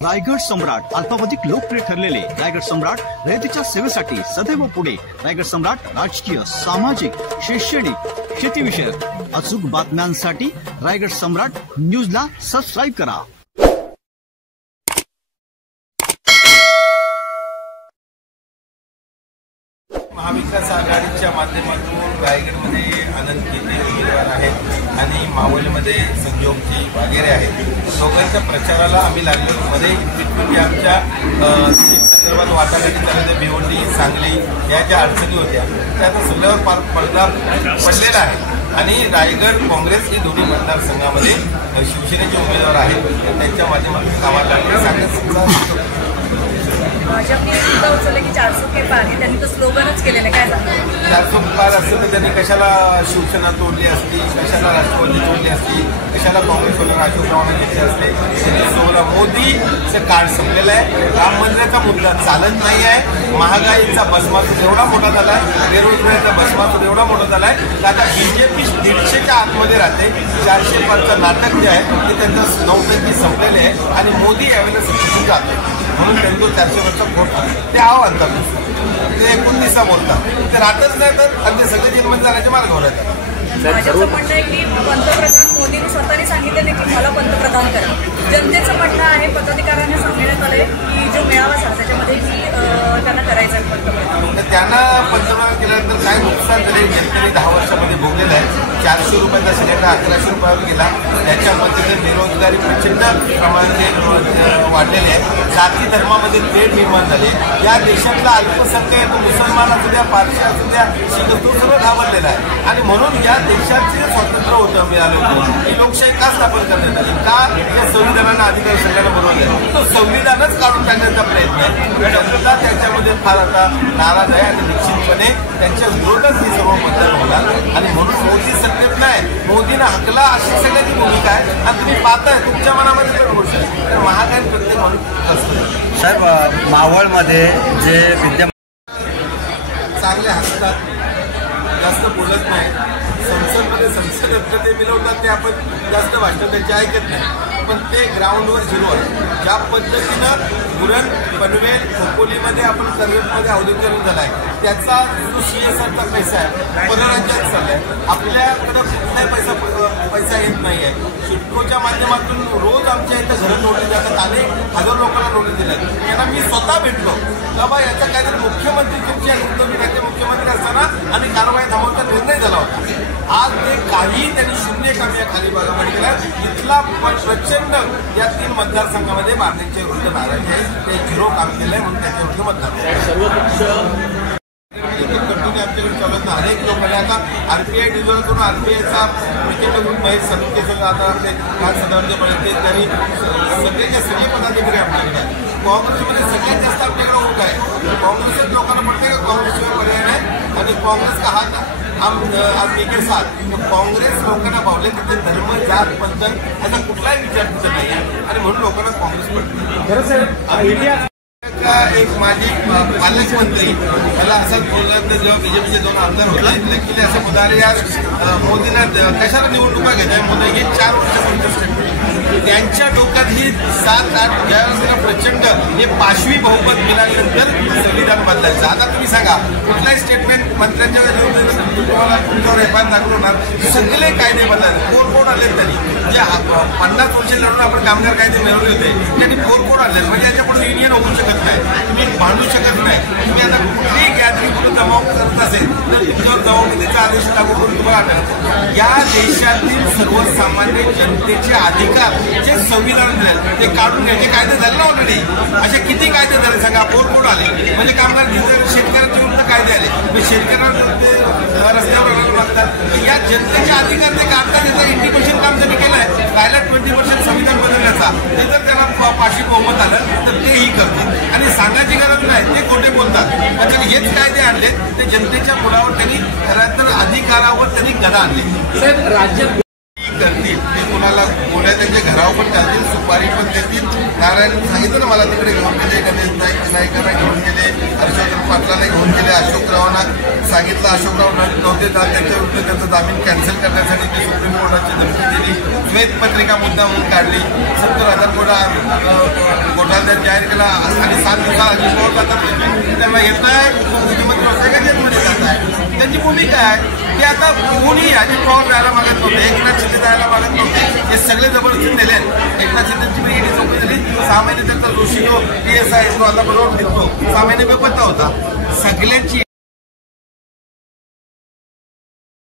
रायगड सम्राट अल्पावधीत लोकप्रिय ठरलेले रायगड सम्राट रयतेच्या सेवेसाठी सदैव पुढे। रायगड सम्राट राजकीय, सामाजिक, शैक्षणिक, शेतीविषयक अचूक बातम्यांसाठी रायगड सम्राट न्यूजला सबस्क्राईब करा। महाविकास आघाडीच्या माध्यमातून रायगडमध्ये आनंद केते उमेदवार आहेत आणि मावळमध्ये संजोगजी वगैरे आहेत। दोघांच्या प्रचाराला आम्ही लागलो मध्ये इतकी आमच्या संदर्भात वाटाघाटी चालू भिवंडी, सांगली या ज्या अडचणी होत्या त्या आता सगळ्यावर पडदा पडलेला आहे आणि रायगड काँग्रेस ही दोन्ही मतदारसंघामध्ये शिवसेनेचे उमेदवार आहेत। त्यांच्या माध्यमातून गावाला सांगण्याचा भाजपने मुद्दा उचलला की 400 के पार हे त्यांनी तो स्लोगनच केलेलं काय झालं 400 पार असतं तर त्यांनी कशाला शिवसेना तोडली असती, कशाला राष्ट्रवादी तोडली असती, कशाला काँग्रेसवाला अशोक चव्हाण घेतले असते। त्यांनी मोदीचं काळ संपलेलं आहे। राम मंदिराचा मुद्दा चालत नाही आहे। महागाईचा बसमासूर एवढा मोठा झाला आहे, बेरोजगारीचा बसमासूर एवढा मोठा झाला आहे की आता बीजेपी 150च्या आतमध्ये राहते। 400 पारचं नाटक जे आहे ते त्यांचं 9% संपलेले आहे आणि मोदी यावेळेला शिक्षण जाते म्हणून त्यांचं 400 वरचा भोट ते आव्हान करतात। ते 19 बोलतात ते राहतच नाही तर आणि सगळे जेलमध्ये जाण्याच्या मार्गावर आहेत। भाजपचं म्हणणं आहे की पंतप्रधान मोदींनी स्वतःने सांगितलेलं की मला पंतप्रधान करा। जनतेचं म्हणणं आहे पदाधिकाऱ्यांना सांगण्यात आलंय की जो मेळावा झाला त्याच्यामध्ये की त्यांना करायचं आहे पंतप्रधान। त्यांना पंतप्रधान केल्यानंतर काय नुकसान झाले जनतेने 10 वर्षामध्ये भोगलेलं आहे। 400 रुपयाचा सिलेंडर 1100 रुपयावर गेला। त्याच्यामध्ये बेरोजगारी प्रचंड प्रमाणात वाढलेली आहे। जाती धर्मामध्ये तेढ निर्माण झाले। या देशातला अल्पसंख्याक मुसलमान असू द्या, पारशी असू द्या, शीख तो सगळं घाबरलेला आहे आणि म्हणून या देशाचे स्वातंत्र्य होतं मिळालं होतं ही लोकशाही का स्थापन करण्यात आली, का या संविधानानं अधिकार सगळ्यांना बनवलं तो संविधानच काढून टाकण्याचा प्रयत्न आहे। जनता त्याच्यामध्ये फार आता नाराज आहे आणि निश्चितपणे त्यांच्या विरोधात ही सर्व मतदान होणार आणि म्हणून मोदी सत्तेत नाही, मोदीनं हकला अशी सगळ्यांची भूमिका आहे आणि तुम्ही पाहताय तुमच्या मनामध्ये पण गोष्ट आहे तर महागाई प्रत्येक म्हणून असतं। साहेब मावळमध्ये जे विद्यमान चांगले हसतात, जास्त बोलत नाही, संसदमध्ये संसद ते मिळवतात ते आपण जास्त भाषण त्यांचे ऐकत नाही पण ते ग्राउंडवर झिरो आहे। ज्या पद्धतीनं धुरण पनवेल खोपोलीमध्ये आपण कर्जतमध्ये औद्योगिकरण झालं आहे त्याचा जो CSRचा पैसा आहे परराज्यात चालला आहे। आपल्याकडं कुठलाही पैसा येत नाही आहे। सिडकोच्या माध्यमातून रोज आमच्या इथं घरं तोडली जातात। अनेक हजार लोकांना नोटीस दिल्या। यांना मी स्वतः भेटलो बाबा याचा काहीतरी मुख्यमंत्री तुमच्या उत्तर विभागाचे मुख्यमंत्री असताना आणि कारवाई थांबवण्याचा निर्णय झाला होता। आज ते काही त्यांनी शून्य कमी खाली भागामध्ये केला। इथला प्रचंड या 3 मतदारसंघामध्ये बांधणीच्या विरुद्ध नाराजी आहे। ते झिरो काम केलंय म्हणून त्याच्या विरुद्ध मतदार सर्व पक्ष कंटिन्यू आमच्याकडे चालत नाही। अनेक लोकांना आता RPI डिझॉल्व करून RPIचा प्रचंड म्हणून महेश समितीसह आता आपले काल सदावर्ते त्यांनी सगळ्याच्या सगळे पदाधिकारी आपल्याकडे आहेत। काँग्रेसमध्ये सगळ्यात जास्त आपल्याकडे होत आहे। काँग्रेसच लोकांना म्हणते का काँग्रेसशिवाय पर्याय नाही आणि काँग्रेस का हात आदमी के साथ काँग्रेस लोकांना भावले तिथे धर्म, जात, पंथ याचा कुठलाही विचार तिथं नाही आहे आणि म्हणून लोकांना काँग्रेस पडते। एक माजी पालकमंत्री मला असंच बोलल्यानंतर जेव्हा बीजेपीचे 2 आमदार होते नक्की असं बोलणारे या मोदींना कशाला निवडणुका घेत आहे मोदी हे 4 वर्ष त्यांच्या डोक्यात ही 7-8 ज्यावेळेस त्यांना प्रचंड हे 5वी बहुमत मिळाल्यानंतर संविधान बदलायचं। आता तुम्ही सांगा कुठलाही स्टेटमेंट मंत्र्यांच्या तुम्हाला तुमच्यावर FIR दाखल होणार सगळे कायदे बदलायचे। कोण आले त्यांनी जे 50 वर्ष लढून आपण कामगार कायदे मिळवले होते त्यांनी कोण आले म्हणजे याच्यापुढे युनियन होऊ शकत नाही, तुम्ही भांडू शकत नाही। तुम्ही आता कुठलीही गॅदरिंग कुठं जमाव करत असेल तर तुमच्यावर जबाबदारीचा आदेश लागू करून तुम्हाला आढळतो। या देशातील सर्वसामान्य जनतेचे अधिकार जे संविधान दिले ते काढून घ्यायचे कायदे झाले ना ऑलरेडी। असे किती कायदे झाले सांगा कोण आले म्हणजे कामगार शेतकऱ्यांच्या विरुद्ध कायदे आले म्हणजे शेतकऱ्यांना रस्त्यावर लागतात। या जनतेचे अधिकार ते काढतात त्याचं 80% काम त्यांनी केलं आहे। राहिला 20% संविधान बदलण्याचा ते जर त्यांना 5वी बहुमत आलं तर तेही करतील आणि सांगायची गरज नाही ते खोटे बोलतात। त्याच्याने हेच कायदे आणले ते जनतेच्या मुळावर त्यांनी खरं तर अधिकारावर त्यांनी गदा आणले। राज्य करतील ते कोणाला गोळ्या त्यांच्या घरावर पण घालतील, सुपारी पण देतील, पवारांनी सांगितलं ना मला तिकडे घेऊन गेले, गणेश नाईकांना घेऊन गेले, हर्षवर्धन पाटलांना घेऊन गेले, अशोकरावांना सांगितलं, अशोकराव नव्हते जात, त्यांच्या विरुद्ध त्यांचं जामीन कॅन्सल करण्यासाठी ते सुप्रीम कोर्टाची धमकी दिली, श्वेतपत्रिका मुद्दा म्हणून काढली, 70,000 घोटाळा जाहीर केला आणि 7 दिवसाआधी त्यांना येत आहे मुख्यमंत्री होते का जेलमध्ये जात आहे. त्यांची भूमिका आहे की आता कोणी अजित पवार जायला मागत नव्हते, एकनाथ शिंदे जायला मागत नव्हते, हे सगळे जबरदस्ती नेले. एकनाथ शिंदेची मी ईडी चौकशी झाली, 6 महिने त्यांचा जोशी जो PSI तो आता बरोबर फिरतो, 6 महिने बेपत्ता होता. सगळ्यांची